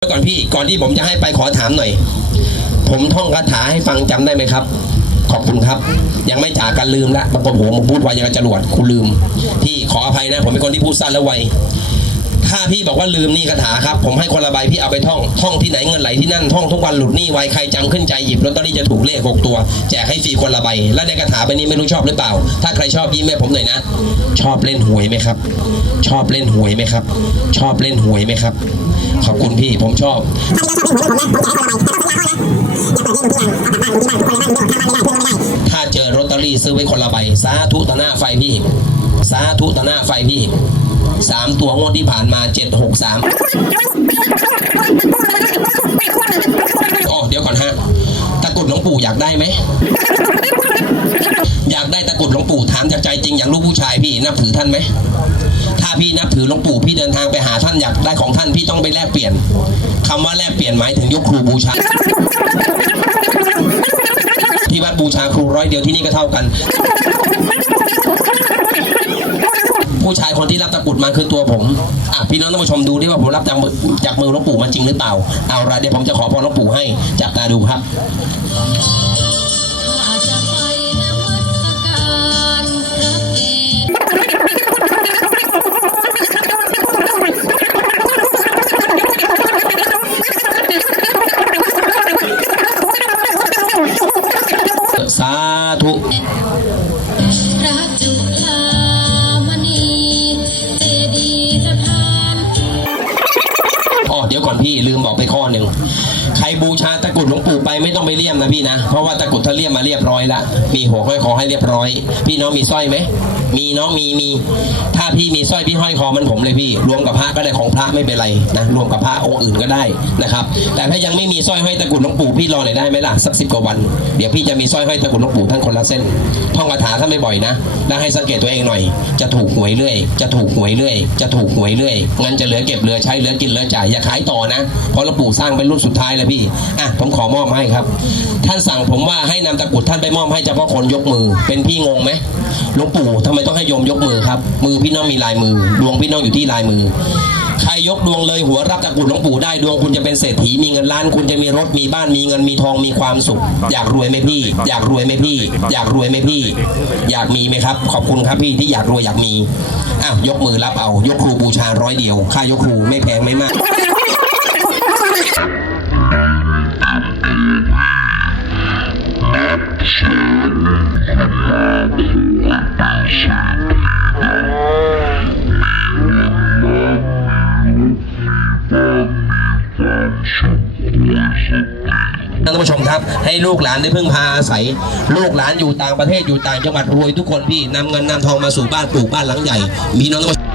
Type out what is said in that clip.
ก่อนพี่ก่อนที่ผมจะให้ไปขอถามหน่อย ผมท่องคาถาให้ฟังจำได้ไหมครับ ขอบคุณครับ ยังไม่จากกันลืมละบางคนผมพูดไวยังกับจรวดคุณลืม ที่ขออภัยนะ ผมเป็นคนที่พูดสั้นและไว ถ้าพี่บอกว่าลืมนี่คาถาครับ ผมให้คนละใบพี่เอาไปท่อง ท่องที่ไหนเงินไหลที่นั่นท่องทุกวันหลุดหนี้ไวใครจำขึ้นใจหยิบลอตเตอรี่จะถูกเลขหกตัว แจกให้ฟรีคนละใบ และในคาถาใบนี้ไม่รู้ชอบหรือเปล่า ถ้าใครชอบยิ้มให้ผมหน่อยนะ ชอบเล่นหวยไหมครับ ชอบเล่นหวยไหมครับ ชอบเล่นหวยไหมครับ ขอบคุณพี่ผมชอบถ้าเจอลอตเตอรี่ซื้อไว้คนละใบสาธุต่อหน้าไฟพี่ สาธุตนาไฟพี่สามตัวงวดที่ผ่านมาเจ็ดหกสามอ๋อเดี๋ยวก่อนฮะ ตะกุดหลวงปู่อยากได้ไหม อยากได้ตะกุดหลวงปู่ถามจากใจจริงอย่างลูกผู้ชายพี่นับถือท่านไหม ถ้าพี่นับถือหลวงปู่พี่เดินทางไปหาท่านอยากได้ของท่านพี่ต้องไปแลกเปลี่ยนคำว่าแลกเปลี่ยนหมายถึงยกครูบูชา ที่วัดบูชาครูร้อยเดียวที่นี่ก็เท่ากัน ผู้ชายคนที่รับตะกรุดมาคือตัวผมอะพี่น้องท่านผู้ชมดูดิว่าผมรับจากมือจากมือหลวงปู่มาจริงหรือเปล่า เอาละเดี๋ยวผมจะขอพรหลวงปู่ให้จับตาดูครับ รบูชาตะกรุดหลวงปู่ไปไม่ต้องไปเลี่ยมนะพี่นะ เพราะว่าตะกรุดถ้าเลี่ยมมาเรียบร้อยละมีหัวห้อยคอให้เรียบร้อย พี่น้องมีสร้อยไหม มีน้องมีมีถ้าพี่มีสร้อยพี่ห้อยคอมันผมเลยพี่ รวมกับพระก็ได้ของพระไม่เป็นไรนะรวมกับพระองค์อื่นก็ได้นะครับ แต่ถ้ายังไม่มีสร้อยห้อยตะกุดหลวงปู่พี่รอหน่อยได้ไหมล่ะสักสิบกว่าวัน เดี๋ยวพี่จะมีสร้อยห้อยตะกุดหลวงปู่ท่านคนละเส้นท่องคาถาท่านไม่บ่อยนะแล้วให้สังเกตตัวเองหน่อย จะถูกหวยเรื่อย จะถูกหวยเรื่อย จะถูกหวยเรื่อยเงินจะเหลือเก็บเหลือใช้เหลือกินเหลือจ่ายอย่าขายต่อนะเพราะหลวงปู่สร้างเป็นรุ่นสุดท้ายแล้วพี่อะผมขอมอบให้ครับ ท่านสั่งผมว่าให้นำตะกุดท่านไปมอบให้เฉพาะคนยกมือ เป็นพี่งงไหมหลวงปู่ทำไมไมต้องให้โยมยกมือครับ มือพี่น้องมีลายมือ ดวงพี่น้องอยู่ที่ลายมือ ใครยกดวงเลยหัวรับตะกรุดหลวงปู่ได้ดวงคุณจะเป็นเศรษฐีมีเงินล้านคุณจะมีรถมีบ้านมีเงินมีทองมีความสุข อยากรวยไหมพี่ อยากรวยไหมพี่ อยากรวยไหมพี่ อยากมีไหมครับ ขอบคุณครับพี่ที่อยากรวยอยากมีอ้าวยกมือรับเอา ยกครูบูชาร้อยเดียวค่ายกครูไม่แพงไม่มาก ท่านผู้ชมครับ ให้ลูกหลานได้พึ่งพาอาศัย ลูกหลานอยู่ต่างประเทศอยู่ต่างจังหวัดรวยทุกคนพี่นำเงินนำทองมาสู่บ้านปลูกบ้านหลังใหญ่ มีน้องท่านผู้ชม